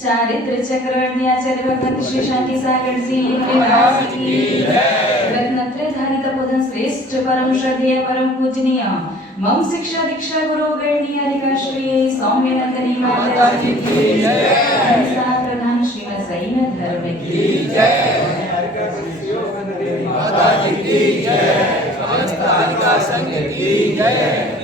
चारित्र चक्रवर्ती आचार्य भगवती श्री शांति सागर जी महाराज की रत्नत्रय धारित बोधन श्रेष्ठ परम श्रद्धेय परम पूजनीय मम शिक्षा दीक्षा गुरु गणनीय अधिका श्री सौम्य नंदनी माता जी की जय प्रधान श्रीमद सैन धर्म की जय माता जी की जय समस्त अधिका संघ की जय।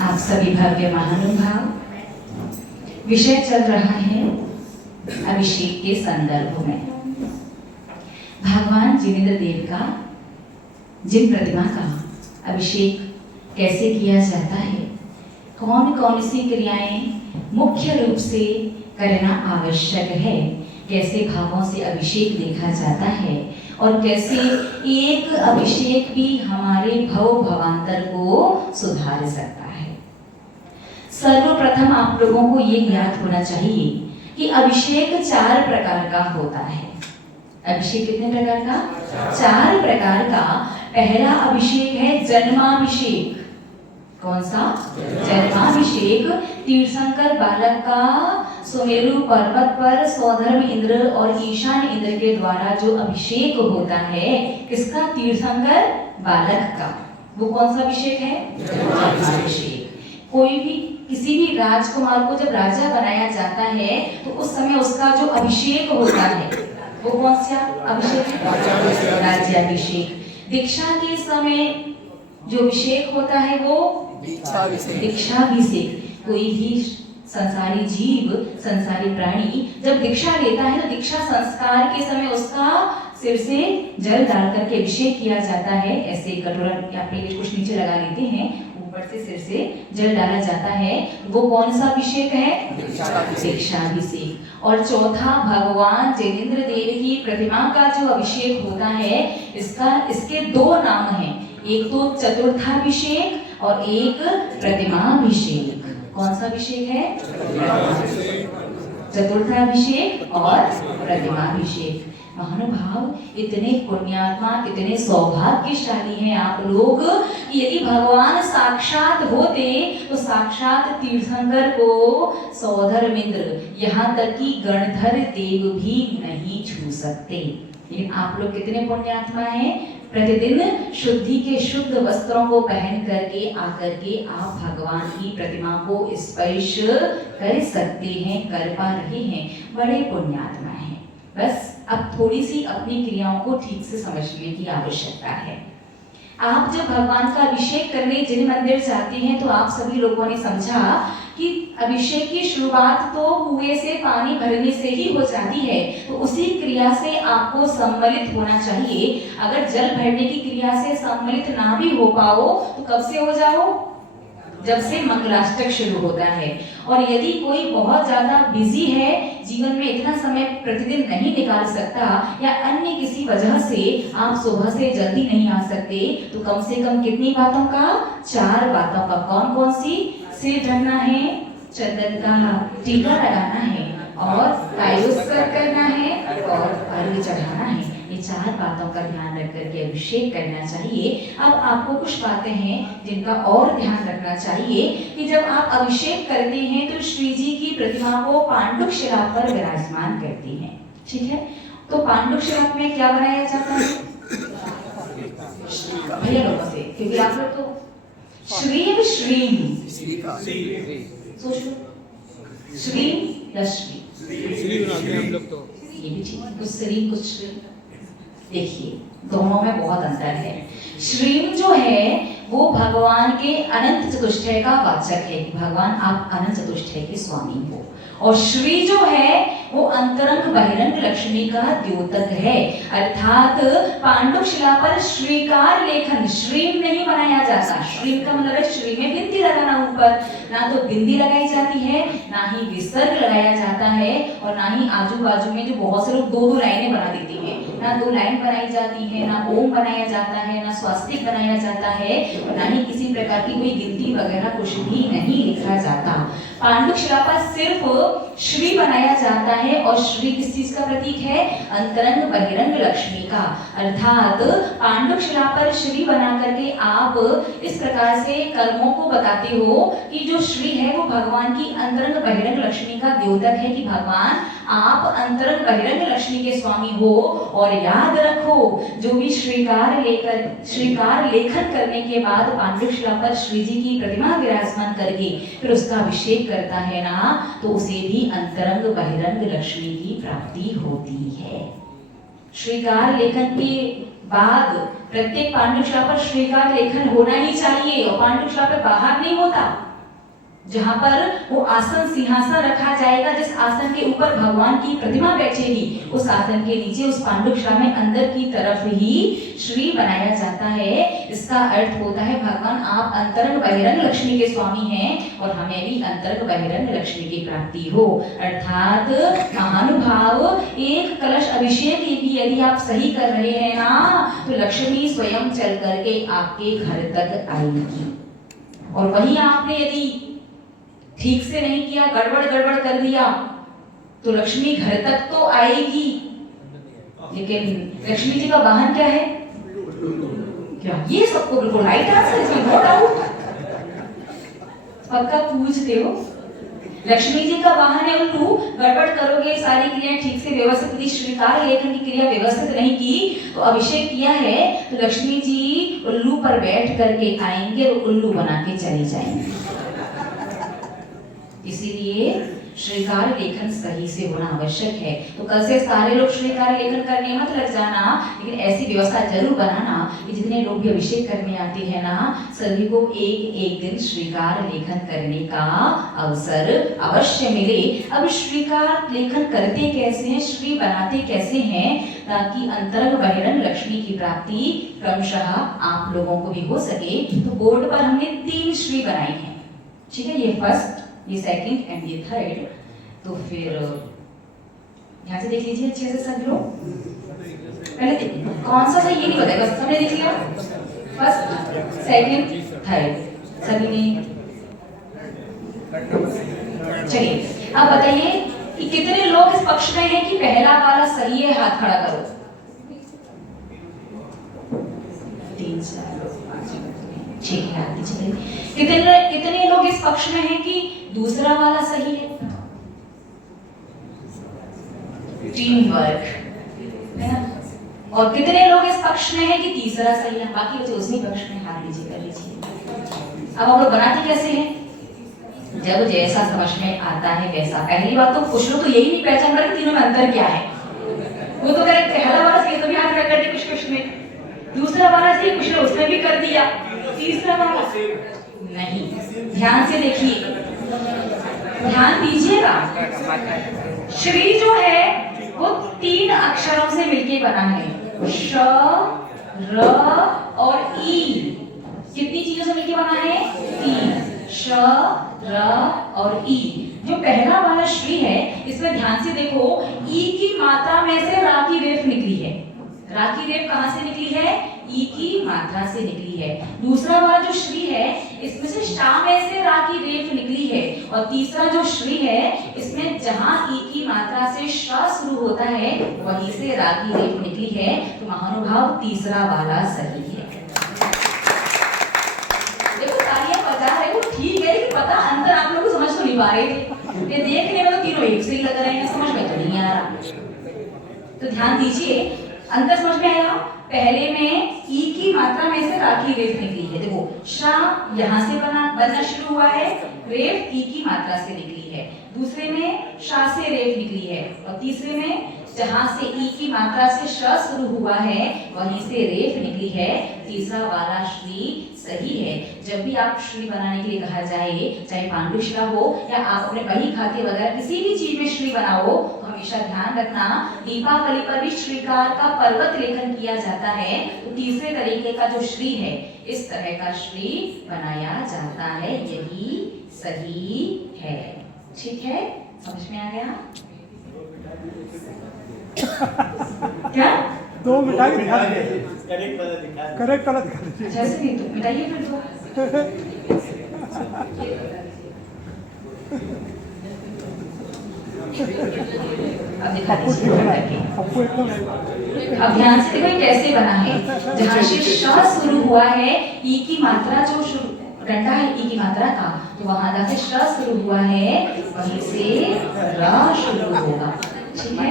आप सभी भव्य महानुभाव, विषय चल रहा है अभिषेक के संदर्भ में। भगवान जिनेंद्र देव का जिन प्रतिमा का अभिषेक कैसे किया जाता है, कौन कौन सी क्रियाएं मुख्य रूप से करना आवश्यक है, कैसे भावों से अभिषेक देखा जाता है और कैसे एक अभिषेक भी हमारे भव भवांतर को सुधार सकता है। सर्वप्रथम आप लोगों को ये याद होना चाहिए कि अभिषेक 4 प्रकार का होता है। अभिषेक कितने प्रकार का? 4 प्रकार का। पहला अभिषेक है जन्माभिषेक। कौन सा? जन्माभिषेक। तीर्थंकर बालक का सुमेरु पर्वत पर स्वधर्म इंद्र और ईशान इंद्र के द्वारा जो अभिषेक होता है, किसका? तीर्थंकर बालक का। वो कौन सा अभिषेक है? जन्माभिषेक। कोई भी किसी भी राजकुमार को जब राजा बनाया जाता है तो उस समय उसका जो अभिषेक होता है वो कौन सा अभिषेक है? राज्याभिषेक। दीक्षा के समय जो अभिषेक होता है वो दीक्षाभिषेक। कोई भी संसारी जीव, संसारी प्राणी जब दीक्षा लेता है तो दीक्षा संस्कार के समय उसका सिर से जल डाल करके अभिषेक किया जाता है। ऐसे कटोरा या प्लेट कुछ नीचे लगा लेते हैं, ऊपर से सिर से जल डाला जाता है। वो कौन सा अभिषेक है? दीक्षाभिषेक। और चौथा भगवान जिनेंद्र देव की प्रतिमा का जो अभिषेक होता है, इसके 2 नाम हैं, एक तो चतुर्थाभिषेक और एक प्रतिमाभिषेक। कौन सा अभिषेक है? चतुर्थाभिषेक और प्रतिमाभिषेक। महानुभाव, इतने पुण्यात्मा, इतने सौभाग्यशाली हैं आप लोग। यदि भगवान साक्षात होते तो साक्षात तीर्थंकर को सौधर्मेंद्र, यहाँ तक कि गणधर देव भी नहीं छू सकते। लेकिन आप लोग कितने पुण्यात्मा हैं, प्रतिदिन शुद्धि के शुद्ध वस्त्रों को पहन करके आकर के आप भगवान की प्रतिमा को स्पर्श कर सकते हैं, कर पा रहे हैं। बड़े पुण्यात्मा हैं। बस अब थोड़ी सी अपनी क्रियाओं को ठीक से समझने की आवश्यकता है। आप जब भगवान का अभिषेक करने जिन मंदिर जाते हैं तो आप सभी लोगों ने समझा कि अभिषेक की शुरुआत तो कुएं से पानी भरने से ही हो जाती है, तो उसी क्रिया से आपको सम्मिलित होना चाहिए। अगर जल भरने की क्रिया से सम्मिलित ना भी हो पाओ तो कब से हो जाओ? जब से मंगलाष्टक शुरू होता है। और यदि कोई बहुत ज्यादा बिजी है, जीवन में इतना समय प्रतिदिन नहीं निकाल सकता, या अन्य किसी वजह से आप सुबह से जल्दी नहीं आ सकते, तो कम से कम कितनी बातों का? 4 बातों का। कौन कौन सी? सिर ढकना है, चंदन का टीका लगाना है, और कायोत्सर्ग करना है, और अर्घ्य चढ़ाना है। ये 4 बातों का ध्यान रख करके अभिषेक करना चाहिए। अब आपको कुछ बातें हैं जिनका और ध्यान रखना चाहिए कि जब आप अभिषेक करते हैं तो श्री जी की प्रतिमा को पांडुक शिला पर विराजमान करती हैं, ठीक है? तो पांडुक शिला में क्या बनाया जाता है? भैया लोगों से, क्योंकि आप लोग तो श्रीम श्रीम सोच लो, श्रीम या श्री बनाते हैं हम लोग, तो ये भी ठीक है, कुछ श्री कुछ श्री। देखिए दोनों में बहुत अंतर है। श्रीम जो है वो भगवान के अनंत चतुष्टय का वाचक है कि भगवान आप अनंत चतुष्टय के स्वामी हो, और श्री जो है वो अंतरंग बहिरंग लक्ष्मी का द्योतक है। अर्थात पांडुक शिला पर श्रीकार लेखन, श्रीम नहीं बनाया जाता। श्रीम का मतलब है श्री में बिंदी लगाना ऊपर, ना तो बिंदी लगाई जाती है, ना ही विसर्ग लगाया जाता है, और ना ही आजू बाजू में जो बहुत से लोग 2-2 लाइनें बना देती है, ना 2 लाइन बनाई जाती है, ना ओम बनाया जाता है, ना स्वास्तिक बनाया जाता है, और ना ही किसी प्रकार की कोई गिनती वगैरह कुछ भी नहीं लिखा जाता। पांडुक शिला पर सिर्फ श्री बनाया जाता है, और श्री किस चीज का प्रतीक है? अंतरंग बहिरंग लक्ष्मी का। अर्थात पांडुक शिला पर श्री बना करके आप इस प्रकार से कर्मों को बताते हो कि जो श्री है वो भगवान की अंतरंग बहिरंग लक्ष्मी का द्योतक है कि भगवान आप अंतरंग बहिरंग लक्ष्मी के स्वामी हो। और याद रखो, जो भी श्रीकार लेखन करने के बाद पांडुक शिला पर श्री जी की प्रतिमा विराजमान करके फिर उसका अभिषेक करता है ना, तो उसे भी अंतरंग बहिरंग लक्ष्मी की प्राप्ति होती है। श्रीकार लेखन के बाद प्रत्येक पांडुक शिला पर श्रीकार लेखन होना ही चाहिए, और पांडुक शिला पर बाहर नहीं होता। जहां पर वो आसन सिंहासन रखा जाएगा, जिस आसन के ऊपर भगवान की प्रतिमा बैठेगी, उस आसन के नीचे उस पांडुक शिला में अंदर की तरफ ही श्री बनाया जाता है। इसका अर्थ होता है भगवान आप अंतरंग बहिरंग लक्ष्मी के स्वामी हैं, और हमें भी अंतरंग बहिरंग लक्ष्मी की प्राप्ति हो। अर्थात महानुभाव, एक कलश अभिषेक भी यदि आप सही कर रहे हैं ना, तो लक्ष्मी स्वयं चल करके आपके घर तक आएगी। और वही आपने यदि ठीक से नहीं किया, गड़बड़ कर दिया, तो लक्ष्मी घर तक तो आएगी, लेकिन लक्ष्मी जी का वाहन क्या है? क्या ये सबको बिल्कुल राइट आंसर, इसमें नो डाउट, पक्का पूछते हो। लक्ष्मी जी का वाहन है उल्लू। गड़बड़ करोगे, सारी क्रियाएं ठीक से व्यवस्थित नहीं, श्रीकार लेखन की क्रिया व्यवस्थित नहीं की, तो अभिषेक किया है तो लक्ष्मी जी उल्लू पर बैठ करके आएंगे और उल्लू बना के चले जाएंगे। इसीलिए श्रीकार लेखन सही से होना आवश्यक है। तो कल से सारे लोग श्रीकार लेखन करने मत लग जाना, लेकिन ऐसी व्यवस्था जरूर बनाना कि जितने लोग भी अभिषेक करने आते हैं ना, सभी को एक दिन श्रीकार लेखन करने का अवसर अवश्य मिले। अब श्रीकार लेखन करते कैसे हैं, श्री बनाते कैसे हैं, ताकि अंतरंग बहिरंग लक्ष्मी की प्राप्ति क्रमशः आप लोगों को भी हो सके। तो बोर्ड पर हमने 3 श्री बनाई हैं, ठीक है? ये फर्स्ट, ये सेकंड एंड ये थर्ड। तो फिर यहाँ से देख लीजिए अच्छे से सब लोग। पहले कौन सा सही ये नहीं बताया, बस हमने देख लिया फर्स्ट सेकंड थर्ड, सभी ने। चलिए अब बताइए कि कितने लोग इस पक्ष में हैं कि पहला वाला सही है? हाथ खड़ा करो। 3 4 ठीक है, आगे चलिए। कितने लोग इस पक्ष में हैं कि दूसरा वाला सही है? टीम वर्क है ना। और कितने लोग इस पक्ष में हैं कि तीसरा सही है? बाकी बच्चे उसी पक्ष में हाथ लीजिए, कर लीजिए। अब आप लोग बनाते कैसे हैं? जब जैसा समझ में आता है वैसा। पहली बात तो कुछ लोग तो यही नहीं पहचान रहे तीनों में अंतर क्या है। वो तो करें पहला वाला सही तो भी हाथ रख करके कुछ में, दूसरा वाला सही कुछ ने उसमें भी कर दिया, तीसरा वाला नहीं। ध्यान से देखिए, ध्यान दीजिएगा। श्री जो है वो 3 अक्षरों से मिलके बना है, श, र और ई। कितनी चीजों से मिलके बना है? 3। श, र और ई। जो पहला वाला श्री है इसमें ध्यान से देखो, ई की मात्रा में से रा की रेफ निकली है। रा की रेफ कहां से निकली है? ई की मात्रा से निकली है। दूसरा वाला जो श्री है इसमें से शा में से रा की रेफ निकली है। और तीसरा जो श्री है इसमें जहां ई की मात्रा से श शुरू होता है वहीं से रा की रेफ निकली है। तो महानुभाव तीसरा वाला सही है। देखो तालियां बजा रहे हो, ठीक है, लेकिन पता अंतर आप लोग समझ तो नहीं पा रहे थे। ये देखने में तो तीनों एक से ही लग रहे हैं, समझ में तो नहीं आ रहा। तो ध्यान दीजिए, अंतर समझ में आया? पहले में ई की मात्रा में से रा की रेफ निकली है। देखो शा यहां से बनना शुरू हुआ है, रेफ ई की मात्रा से निकली है। दूसरे में शा से रेफ निकली है। और तीसरे में जहां से ई की मात्रा से श शुरू हुआ है वहीं से रेफ निकली है। तीसरा वाला श्री सही है। जब भी आप श्री बनाने के लिए कहा जाए, चाहे पांडुशिला हो या आप अपने बही खाते वगैरह किसी भी चीज में श्री बनाओ, तो हमेशा ध्यान रखना दीपावली पर भी श्रीकार का पर्वत लेखन किया जाता है। तो तीसरे तरीके का जो श्री है इस तरह का श्री बनाया जाता है, यही सही है। ठीक है, समझ में आ गया? क्या 2 मिटा के दिखा दीजिए, करेक्ट वाला दिखा दीजिए। अच्छा ऐसे नहीं तो मिटाइए फिर तो। अब दिखा दीजिए। अब ध्यान से देखो कैसे बना है। जहाँ से श शुरू हुआ है, ई की मात्रा जो शुरू डंडा है ई की मात्रा का, तो वहां जाके श शुरू हुआ है वहीं से र शुरू होगा। ठीक है,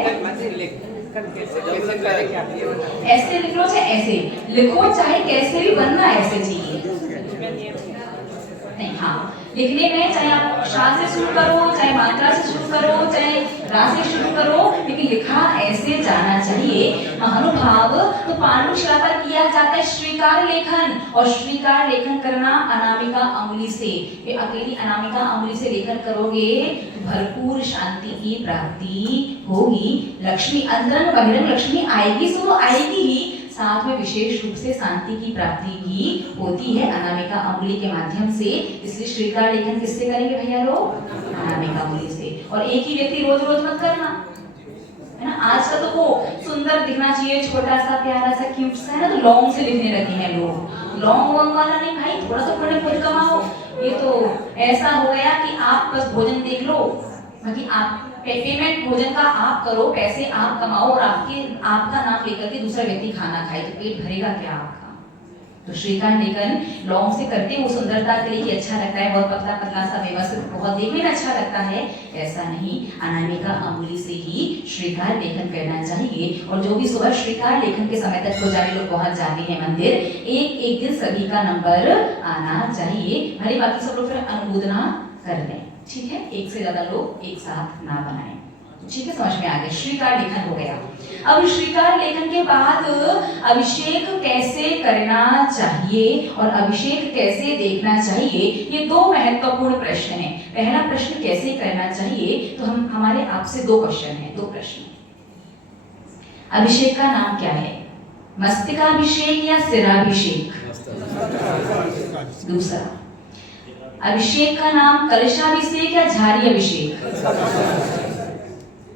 ऐसे लिख लो चाहे ऐसे लिखो, चाहे कैसे भी बनना ऐसे चाहिए। नहीं, हाँ, लिखने में चाहे आप शा से शुरू करो, चाहे मात्रा से शुरू करो, चाहे रा से शुरू करो, लेकिन लिखा ऐसे जाना चाहिए। महानुभाव तो पांडुशिला पर किया जाता है श्रीकार लेखन, और श्रीकार लेखन करना अनामिका अंगुली से। ये अकेली अनामिका अंगुली से लेखन करोगे तो भरपूर शांति की प्राप्ति होगी। लक्ष्मी अंतरंग बहिरंग लक्ष्मी आएगी, सो वो आएगी ही, साथ में विशेष रूप से शांति की प्राप्ति भी होती है अनामिका अंगुली के माध्यम से। इसलिए श्रीकार लेखन किससे करेंगे भैया लोग? अनामिका अंगुली से। और एक ही व्यक्ति रोज रोज मत करना, है ना। आज का तो वो सुंदर दिखना चाहिए, छोटा सा प्यारा सा क्यूट सा, है ना, तो लॉन्ग से लिखने लगे हैं लोग। लॉन्ग वॉन्ग वाला नहीं भाई, थोड़ा तो पढ़े खुद कमाओ। ये तो ऐसा हो गया कि आप बस भोजन देख लो, बाकी आप पेमेंट भोजन का आप करो, पैसे आप कमाओ, और आपका नाम लेकर के दूसरा व्यक्ति खाना खाए, तो पेट भरेगा क्या आपका? तो श्रीकार लेखन लॉन्ग से करते वो सुंदरता के लिए कि अच्छा लगता है, बहुत पतला पतला सा व्यवस्थित, बहुत देखने में अच्छा लगता है, ऐसा नहीं। अनामिका अंगुली से ही श्रीकार लेखन करना चाहिए। और जो भी सुबह श्रीकार लेखन के समय तक पुजारी लोग पहुंच जाते हैं मंदिर, एक दिन सभी का नंबर आना चाहिए। भले बाकी सब लोग फिर अनुमोदना कर लें, ठीक है, एक से ज्यादा लोग एक साथ ना बनाएं। ठीक है, समझ में आ गया। श्रीकार लेखन हो गया। अब श्रीकार लेखन के बाद अभिषेक कैसे करना चाहिए और अभिषेक कैसे देखना चाहिए, ये 2 महत्वपूर्ण प्रश्न हैं। पहला प्रश्न कैसे करना चाहिए, तो हमारे आपसे 2 क्वेश्चन हैं, 2 प्रश्न। अभिषेक का नाम क्या है? मस्तकाभिषेक या सिराभिषेक? दूसरा, अभिषेक का नाम कलशाभिषेक या झारी अभिषेक?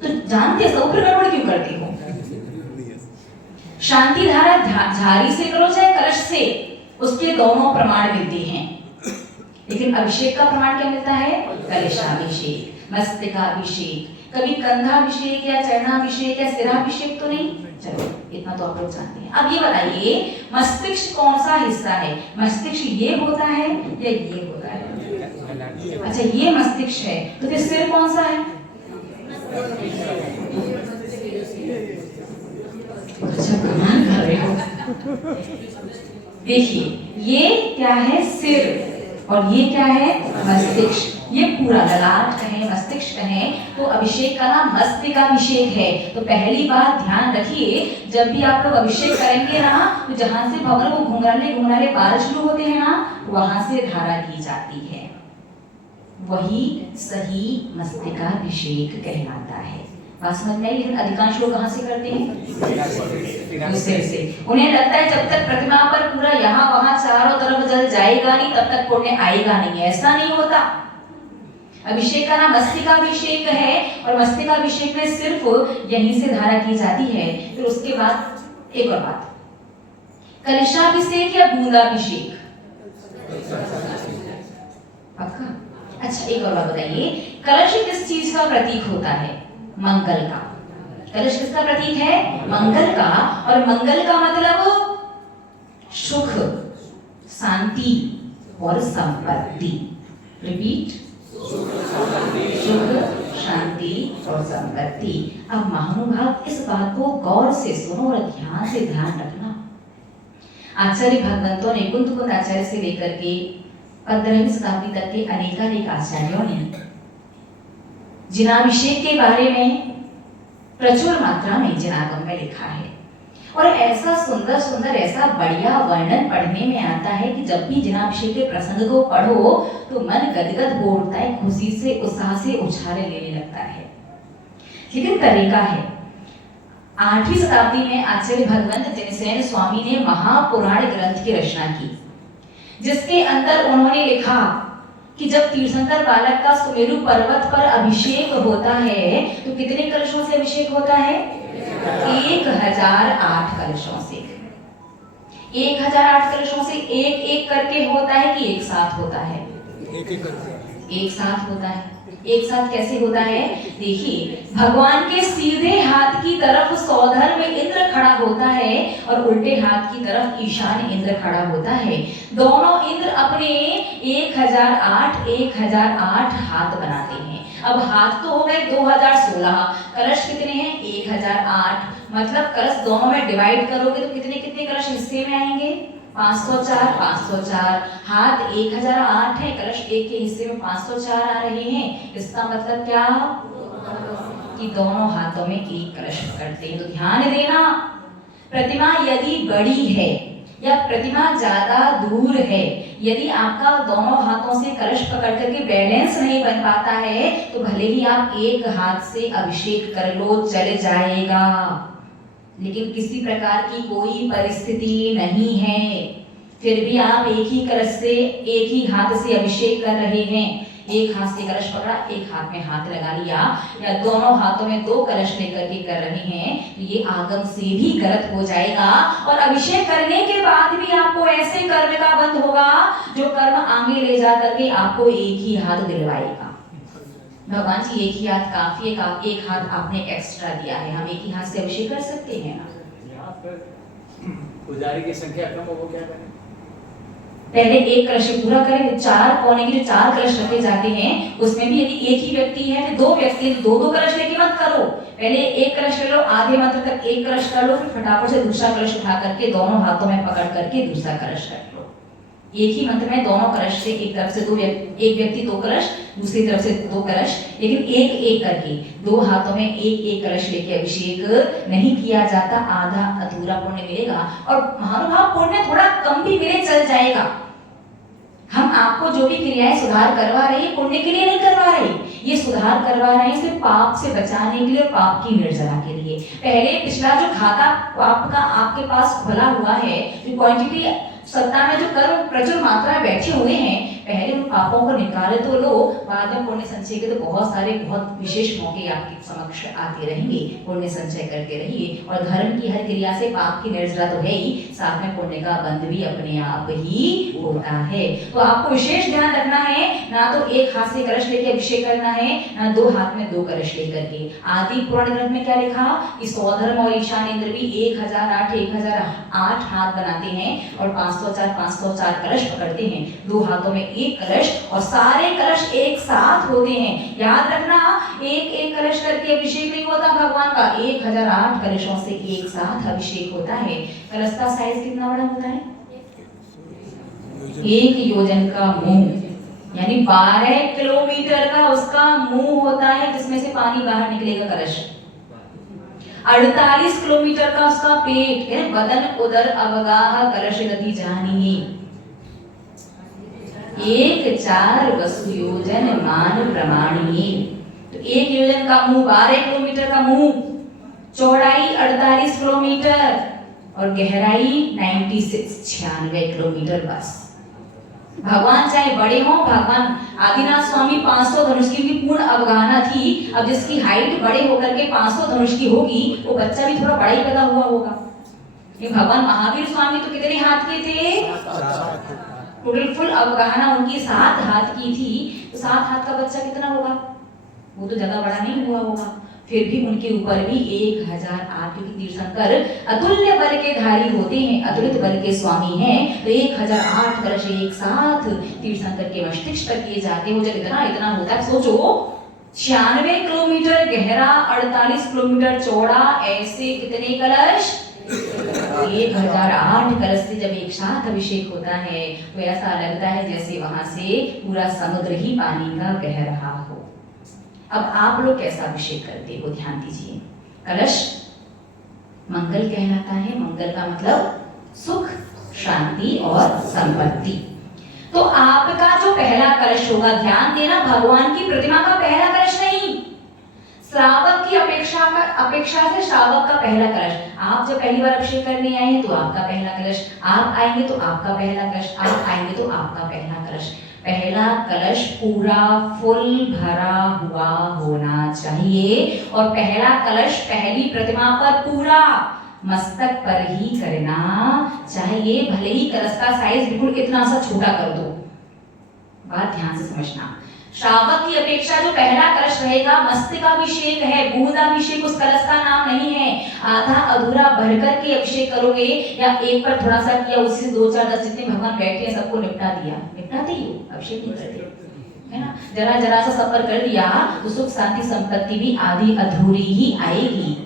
तो जानते हो फिर गड़बड़ क्यों करती हो? शांति धारा झारी से करो चाहे कलश से, उसके दोनों प्रमाण मिलते हैं, लेकिन अभिषेक का प्रमाण क्या मिलता है? कलशाभिषेक, मस्तकाभिषेक। कभी कंधाभिषेक या चरणाभिषेक या सिराभिषेक तो नहीं? चलो इतना तो आप लोग जानते हैं। अब ये बताइए, मस्तिष्क कौन सा हिस्सा है? मस्तिष्क ये होता है या ये होता है? अच्छा, ये मस्तिष्क है, तो फिर सिर कौन सा है? अच्छा, कमाल कर रहे हो। देखिए, ये क्या है? सिर, और ये क्या है? मस्तिष्क। ये पूरा ललाट कहें, मस्तिष्क कहें, तो अभिषेक का नाम मस्तकाभिषेक है। तो पहली बात ध्यान रखिए, जब भी आप लोग अभिषेक करेंगे ना, तो जहां से भवन को घुंघराले घुंघराले बाल शुरू होते हैं ना, वहां से धारा की जाती है, वही सही मस्तकाभिषेक कहलाता है। बात समझ में आई? लेकिन अधिकांश लोग कहाँ से करते हैं? दूसरे से। उन्हें लगता है जब तक प्रतिमा पर पूरा यहाँ वहां चारों तरफ जल जाएगा नहीं तब तक पुण्य आएगा नहीं। ऐसा नहीं होता। अभिषेक का नाम मस्तकाभिषेक है और मस्तकाभिषेक में सिर्फ यहीं से धारा की जाती है। फिर उसके बाद एक और बात, कलशाभिषेक या बूंदाभिषेक? पक्का? अच्छा एक और बात बताइए, कलश किस चीज का प्रतीक होता है? मंगल का। कलश किसका प्रतीक है? मंगल का। और मंगल का मतलब सुख, शांति और संपत्ति। रिपीट, सुख, शांति और संपत्ति। अब महानुभाव इस बात को गौर से सुनो और ध्यान से ध्यान रखना। आचार्य भगवंतों ने कुंत आचार्य से लेकर के 15वीं शताब्दी तक के अनेकानेक आचार्यों ने जिनाभिषेक के बारे में प्रचुर मात्रा में जिनागम में लिखा है। और ऐसा सुंदर सुंदर ऐसा बढ़िया वर्णन पढ़ने में आता है कि जब भी जिनाभिषेक के प्रसंग को पढ़ो तो मन गदगद हो उठता है, खुशी से उत्साह से उछाले लेने लगता है। लेकिन तरीका है, 8वीं शताब्दी में आचार्य भगवंत जिनसेन स्वामी ने महापुराण ग्रंथ की रचना की, जिसके अंदर उन्होंने लिखा कि जब तीर्थंकर बालक का सुमेरु पर्वत पर अभिषेक होता है तो कितने कलशों से अभिषेक होता है? 1008 कलशों से। 1008 कलशों से एक एक करके होता है कि एक साथ होता है? एक साथ होता है। एक साथ कैसे होता है? देखिए, भगवान के सीधे हाथ की तरफ सौधर में इंद्र खड़ा होता है और उल्टे हाथ की तरफ ईशान इंद्र खड़ा होता है। दोनों इंद्र अपने 1008 हाथ बनाते हैं। अब हाथ तो हो गए 2016, कलश कितने हैं? 1008। मतलब कलश दोनों में डिवाइड करोगे तो कितने कितने कलश हिस्से में आएंगे? 504। हाथ 1008 है, कलश एक के हिस्से में 504 आ रहे हैं। इसका मतलब क्या कि दोनों हाथों में एक कलश पकड़ते हैं। तो ध्यान देना, प्रतिमा यदि बड़ी है या प्रतिमा ज्यादा दूर है, यदि आपका दोनों हाथों से कलश पकड़ करके बैलेंस नहीं बन पाता है तो भले ही आप एक हाथ से अभिषेक कर लो, चल जाएगा। लेकिन किसी प्रकार की कोई परिस्थिति नहीं है, फिर भी आप एक ही कलश से एक ही हाथ से अभिषेक कर रहे हैं। एक हाथ से कलश पकड़ा, एक हाथ में हाथ लगा लिया, या दोनों हाथों में 2 कलश लेकर के कर रहे हैं, तो ये आगम से भी गलत हो जाएगा। और अभिषेक करने के बाद भी आपको ऐसे कर्म का बंध होगा जो कर्म आगे ले जा करके आपको एक ही हाथ दिलवाएगा। भगवान जी एक ही हाथ काफी है, एक हाथ आपने एक्स्ट्रा दिया है, हम एक ही हाथ से अभिषेक कर सकते हैं ना। यहाँ पर पुजारी की संख्या कम हो, वो क्या करें? पहले एक कलश पूरा करें। 4 कोने के जो 4 कलश रखे जाते हैं उसमें भी यदि एक ही व्यक्ति है तो 2 व्यक्ति 2 कलश लेके मत करो। पहले एक कलश ले लो, आधे मंत्र तक एक कलश कर लो, फिर फटाफट से दूसरा कलश उठा करके दोनों हाथों में पकड़ करके दूसरा कलश रख लो। एक ही मंत्र में दोनों कलश से एक तरफ से एक व्यक्ति 2 कलश, दूसरी तरफ से 2 कलश, लेकिन एक एक करके 2 हाथों में एक एक कलश लेके अभिषेक नहीं किया जाता। आधा अधूरा पुण्य मिलेगा और महानुभाव पुण्य थोड़ा कम भी मिले चल जाएगा। हम आपको जो भी क्रियाएं सुधार करवा रहे हैं पुण्य के लिए नहीं करवा रहे, ये सुधार करवा रहे हैं सिर्फ पाप से बचाने के लिए, पाप की निर्जरा के लिए। पहले पिछला जो खाता पाप का आपके पास खुला हुआ है, जो क्वांटिटी सत्ता में जो कर्म प्रचुर मात्रा में बैठे हुए हैं, पहले उन पापों को निकाले तो लो, बाद में पुण्य संचय के तो बहुत सारे बहुत विशेष मौके आपके समक्ष आते रहेंगे। पुण्य संचय करते रहिए और धर्म की हर क्रिया से पाप की निर्जरा तो है ही, साथ में पुण्य का बंध भी अपने आप ही होता है। तो आपको विशेष ध्यान रखना है, ना तो एक हाथ से कलश लेके अभिषेक करना है, ना 2 हाथ में 2 कलश लेकर के। आदि पुराण ग्रंथ में क्या लिखा कि सौधर्म और ईशान इंद्र भी 1008 हाथ बनाते हैं और 504 कलश पकड़ते हैं। 2 हाथों में एक कलश और सारे कलश एक साथ होते हैं। याद रखना, एक एक कलश करके अभिषेक नहीं होता भगवान का, 1008 कलशों से एक साथ अभिषेक होता है। कलश का साइज कितना बड़ा होता है? 1 योजन का मुंह, यानी 12 किलोमीटर का उसका मुंह होता है जिसमें से पानी बाहर निकलेगा कलश। 48 किलोमीटर का उसका पेट है, बदन उदर अवगाह कलश गति जानिए। 1 4 वसु योजन मान प्रमाणिए। तो एक योजन का मुंह 12 किलोमीटर का मुंह, चौड़ाई 48 किलोमीटर और गहराई 96 किलोमीटर। बस भगवान चाहे बड़े हों, भगवान आदिनाथ स्वामी 500 धनुष की पूर्ण अवगाहना थी। अब जिसकी हाइट बड़े होकर के 500 धनुष की होगी, वो बच्चा भी थोड़ा बड़ा ही पैदा हुआ होगा। ये भगवान महावीर स्वामी तो कितने हाथ के थे? टोटल फुल अवगाहना उनकी 7 हाथ की थी। तो 7 हाथ का बच्चा कितना होगा? वो तो ज्यादा बड़ा नहीं हुआ होगा। फिर भी उनके ऊपर भी 1008, क्योंकि तीर्थंकर अतुल्य बल के धारी होते हैं, अतुलित बल के स्वामी हैं। तो 1008 कलश एक साथ तीर्थंकर के मस्तिष्क पर किए जाते हैं। जब इतना होता है, सोचो 96 किलोमीटर गहरा, 48 किलोमीटर चौड़ा, ऐसे कितने कलश? 1008 कलश से जब एक साथ अभिषेक होता है तो ऐसा लगता है जैसे वहां से पूरा समुद्र ही पानी का बह रहा हो। अब आप लोग कैसा अभिषेक करते हो, ध्यान दीजिए। कलश मंगल कहलाता है। मंगल का मतलब सुख, शांति और संपत्ति। तो आपका जो पहला कलश होगा, ध्यान देना, भगवान की प्रतिमा का पहला कलश नहीं, श्रावक की अपेक्षा से श्रावक का पहला कलश। आप जब पहली बार अभिषेक करने आए हैं तो आपका पहला कलश, आप आएंगे तो आपका पहला कलश, आप आएंगे तो आपका पहला कलश। पहला कलश पूरा फुल भरा हुआ होना चाहिए और पहला कलश पहली प्रतिमा पर पूरा मस्तक पर ही करना चाहिए। भले ही कलश का साइज बिल्कुल इतना सा छोटा कर दो, बात ध्यान से समझना। श्रावक की अपेक्षा जो पहला कलश रहेगा, मस्तकाभिषेक है, बूंदाभिषेक उस कलश का नाम नहीं है। आधा अधूरा भरकर के अभिषेक करोगे या एक पर थोड़ा सा किया, उससे 2 4 10 जितने भगवान बैठे हैं सबको निपटा दिया, निपटाते ही हो, अभिषेक नहीं करते, है ना। जरा सा सब पर कर दिया तो सुख शांति संपत्ति भी आधी अधूरी ही आएगी।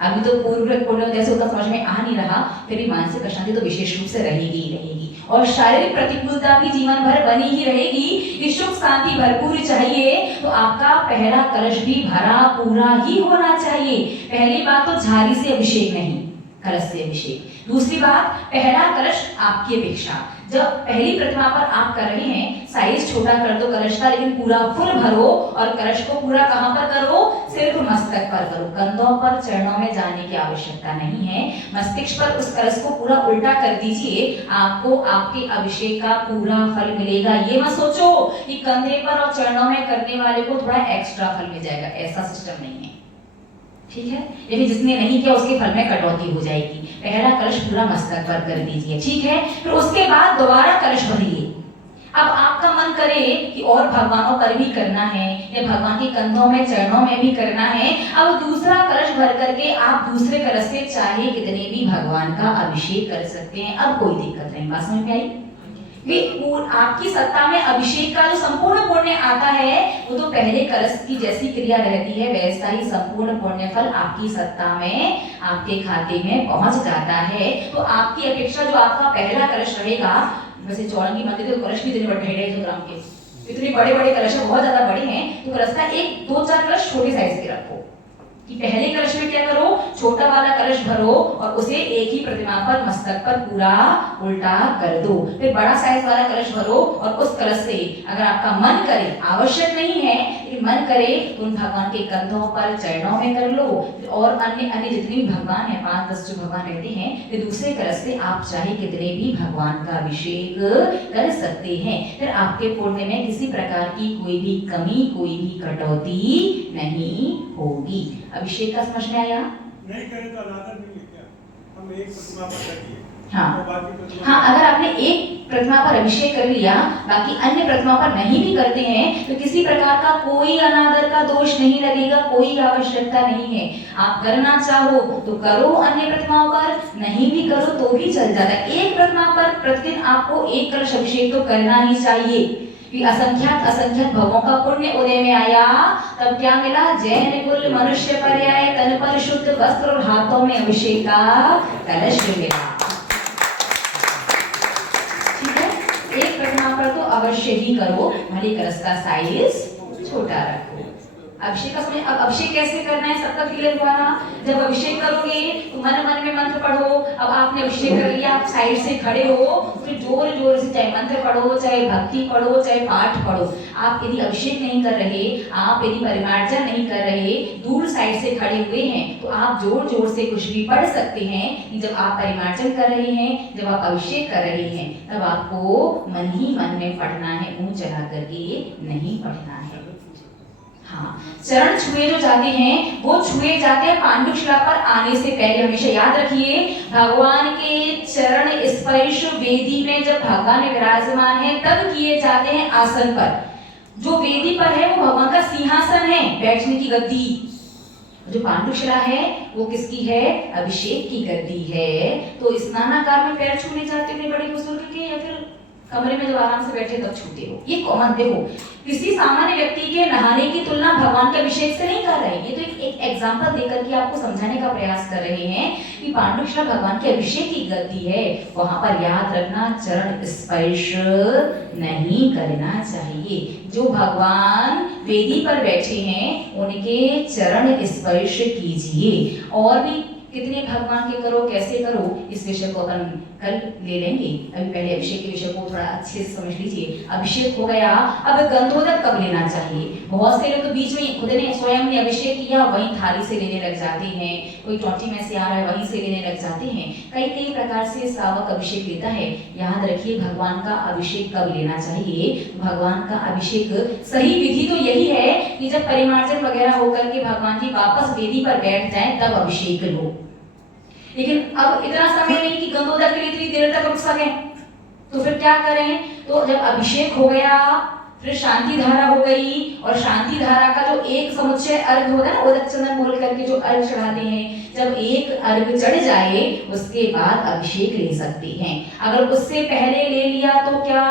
अभी तो पूर्व पुण्य जैसे उतना समझ में आ नहीं रहा, फिर भी मानसिक अशांति तो विशेष रूप से रहेगी ही रहेगी और शारीरिक प्रतिकूलता भी जीवन भर बनी ही रहेगी। ये सुख शांति भरपूर चाहिए तो आपका पहला कलश भी भरा पूरा ही होना चाहिए। पहली बात तो झारी से अभिषेक नहीं, कलश से अभिषेक। दूसरी बात, पहला कलश आपकी अपेक्षा, जब पहली प्रतिमा पर आप कर रहे हैं, साइज छोटा कर दो कलश का, लेकिन पूरा फुल भरो और कलश को पूरा कहां पर करो? सिर्फ मस्तक पर करो, कंधों पर चरणों में जाने की आवश्यकता नहीं है। मस्तिष्क पर उस कलश को पूरा उल्टा कर दीजिए, आपको आपके अभिषेक का पूरा फल मिलेगा। ये मत सोचो कि कंधे पर और चरणों में करने वाले को थोड़ा एक्स्ट्रा फल मिल जाएगा, ऐसा सिस्टम नहीं है, ठीक है। यदि जिसने नहीं किया उसके फल में कटौती हो जाएगी। पहला कलश पूरा मस्तक पर कर दीजिए, ठीक है। फिर उसके बाद दोबारा कलश भरिए। अब आपका मन करे कि और भगवानों पर भी करना है या भगवान के कंधों में चरणों में भी करना है, अब दूसरा कलश भर करके आप दूसरे कलश से चाहे कितने भी भगवान का अभिषेक कर सकते हैं। अब कोई दिक्कत नहीं, बात समझ में आई? आपकी सत्ता में अभिषेक का जो संपूर्ण पुण्य आता है वो तो पहले कलश की जैसी क्रिया रहती है वैसा ही संपूर्ण पुण्य फल आपकी सत्ता में आपके खाते में पहुंच जाता है। तो आपकी अपेक्षा जो आपका पहला कलश रहेगा, वैसे चौरंगी मंदिर के कलश भी इतने बड़े 250 ग्राम के, इतने बड़े बड़े कलश बहुत ज्यादा बड़े हैं, तो कलश का 1 2 4 कलश छोटे साइज के रखो कि पहले कलश में क्या करो, छोटा वाला कलश भरो और उसे एक ही प्रतिमा पर मस्तक पर पूरा उल्टा कर दो। फिर बड़ा साइज वाला कलश भरो और उस कलश से अगर आपका मन करे, आवश्यक नहीं है लेकिन मन करे तो उन भगवान के कंधों पर चरणों में कर लो। और अन्य जितने भी भगवान है, 5-10 जो भगवान रहते हैं, फिर दूसरे कलश से आप चाहे कितने भी भगवान का अभिषेक कर सकते हैं। फिर आपके पुण्य में किसी प्रकार की कोई भी कमी, कोई भी कटौती नहीं होगी। अभिषेक का समझ में आया? नहीं करे तो अनादर नहीं है क्या? हम एक प्रतिमा पर करिए। हाँ, अगर आपने एक प्रतिमा पर अभिषेक कर लिया, बाकी अन्य प्रतिमा पर नहीं भी करते हैं तो किसी प्रकार का कोई अनादर का दोष नहीं लगेगा, कोई आवश्यकता नहीं है। आप करना चाहो तो करो, अन्य प्रतिमाओं पर नहीं भी करो तो भी चल जाता है। एक प्रतिमा पर प्रतिदिन आपको एक कलश अभिषेक तो करना ही चाहिए कि असंख्यात भवों का पुण्य उदय में आया। तब क्या मिला? जैन कुल मनुष्य पर्याय, तन पर शुद्ध वस्त्र और हाथों में अभिषेक का कलश मिला। ठीक है, एक प्रतिमा पर तो अवश्य ही करो, भले कलश का साइज छोटा रखो। अभिषेक का समय, अब अभिषेक कैसे करना है सबका क्लियर हुआ ना। जब अभिषेक करोगे तो मन मन में मंत्र पढ़ो। अब आपने अभिषेक कर लिया, आप साइड से खड़े हो, फिर जोर जोर से चाहे मंत्र पढ़ो, चाहे भक्ति पढ़ो, चाहे पाठ पढ़ो। आप यदि अभिषेक नहीं कर रहे, आप यदि परिमार्जन नहीं कर रहे, दूर साइड से खड़े हुए हैं, तो आप जोर जोर से कुछ भी पढ़ सकते हैं। जब आप परिमार्जन कर रहे हैं, जब आप अभिषेक कर रहे हैं, तब आपको मन ही मन में पढ़ना है, मुंह चला करके नहीं पढ़ना है। हाँ, चरण छुए जो जाते हैं वो छुए जाते हैं पांडुशिला पर आने से पहले। हमेशा याद रखिए, भगवान के चरण स्पर्श वेदी में जब भगवान विराजमान है तब किए जाते हैं आसन पर। जो वेदी पर है वो भगवान का सिंहासन है, बैठने की गद्दी। जो पांडुशिला है वो किसकी है? अभिषेक की गद्दी है। तो स्नानागार में पैर छूने जाते हुए बड़े बुजुर्ग के, या फिर कमरे में जब आराम से बैठे तब छूते हो, ये कॉमन। देखो, किसी सामान्य व्यक्ति के नहाने की तुलना भगवान के अभिषेक से नहीं कर रहे। ये तो एक एग्जांपल देकर के आपको समझाने का प्रयास कर रहे हैं कि पांडुशिला भगवान के अभिषेक की गद्दी है। वहां पर याद रखना, चरण स्पर्श नहीं करना चाहिए। जो भगवान वेदी पर बैठे हैं उनके चरण स्पर्श कीजिए। और भी कितने भगवान के करो, कैसे करो, इस विषय को अपन कल ले लेंगे। अभी पहले अभिषेक के विषय को थोड़ा अच्छे से समझ लीजिए। अभिषेक हो गया, अब गंधोदक कब लेना चाहिए? बहुत से लोग तो बीच में खुद ने स्वयं ने अभिषेक किया, वहीं थाली से लेने लग जाते हैं। कोई टोटी में से आ रहा है वहीं से लेने लग जाते हैं। कई कई प्रकार से श्रावक अभिषेक लेता है। याद रखिए, भगवान का अभिषेक कब लेना चाहिए? भगवान का अभिषेक सही विधि तो यही है कि जब परिमार्जन वगैरह होकर के भगवान जी वापस वेदी पर बैठ जाए तब अभिषेक लो। लेकिन अब इतना समय नहीं कि गंधोदक के लिए इतनी देर तक रुक सके, तो फिर क्या करें? तो जब अभिषेक हो गया, फिर शांति धारा हो गई, और शांति धारा का जो एक समुच्चय अर्घ होता है ना, उदक चंदन बोल करके जो अर्घ चढ़ाते हैं, जब एक अर्घ चढ़ जाए उसके बाद अभिषेक ले सकते हैं। अगर उससे पहले ले लिया तो क्या?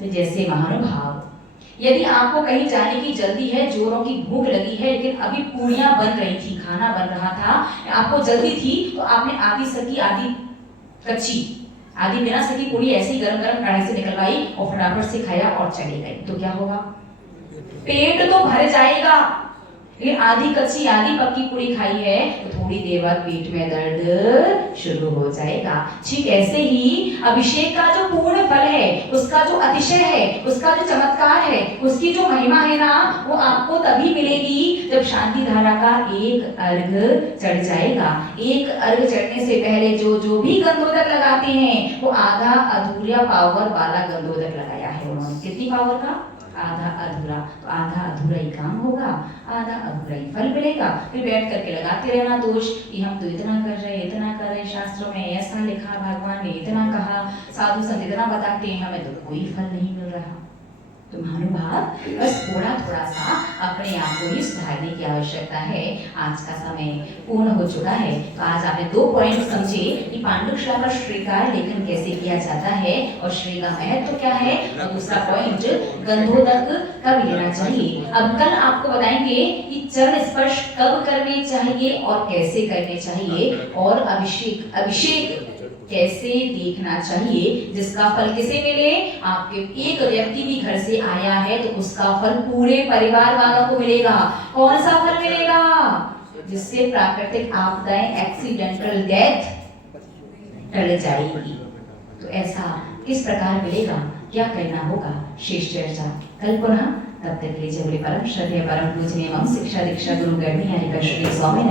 तो जैसे महानुभाव, यदि आपको कहीं जाने की जल्दी है, जोरों की भूख लगी है, लेकिन अभी पूरियां बन रही थी, खाना बन रहा था, आपको जल्दी थी, तो आपने आधी सकी आधी कच्ची, आधी बिना सकी पूरी ऐसी गरम गरम कढ़ाई से निकलवाई और फटाफट से खाया और चले गए, तो क्या होगा? पेट तो भर जाएगा, लेकिन आधी कच्ची आधी पक्की पूरी खाई है तो थोड़ी देर बाद पेट में दर्द शुरू हो जाएगा। ठीक ऐसे ही अभिषेक का जो पूर्ण फल है, उसका जो अतिशय है, उसका जो चमत्कार है, उसकी जो महिमा है ना, वो आपको तभी मिलेगी जब शांति धारा का एक अर्घ चढ़ जाएगा। एक अर्घ चढ़ने से पहले जो भी गंधोदक लगाते हैं वो आधा अधूरा पावर वाला गंधोदक लगाया है उन्होंने। कितनी पावर का? आधा अधूरा। तो आधा अधूरा ही काम होगा, आधा अधूरा ही फल मिलेगा। फिर बैठ करके लगाते रहना दोष कि हम तो इतना कर रहे, इतना कर रहे, शास्त्रों में ऐसा लिखा, भगवान ने इतना कहा, साधु संत इतना बताते हैं, हमें तो कोई फल नहीं मिल रहा। तो महानुभाव, बस थोड़ा थोड़ा सा अपने आप को ही सुधारने की आवश्यकता है। आज का समय पूर्ण हो चुका है, तो आज आपने 2 पॉइंट समझे कि पांडुशिला पर श्रीकार लेखन कैसे किया जाता है और श्री का महत्व क्या है, और दूसरा पॉइंट गंधोदक कब लेना चाहिए। अब कल आपको बताएंगे कि चरण स्पर्श कब करने चाहिए और कैसे करने चाहिए, और अभिषेक कैसे देखना चाहिए, जिसका फल किसे मिले? आपके एक व्यक्ति भी घर से आया है तो उसका फल पूरे परिवार वालों को मिलेगा। कौन सा फल मिलेगा? जिससे प्राकृतिक आपदाएं, एक्सीडेंटल डेथ टल जाएगी। तो ऐसा किस प्रकार मिलेगा, क्या करना होगा, शेष चर्चा कल पुनः। तब तक के लिए जय परम श्रद्धेय परम पूजनीय शिक्षा दीक्षा गुरु गर्णी हरिकर श्री स्वामी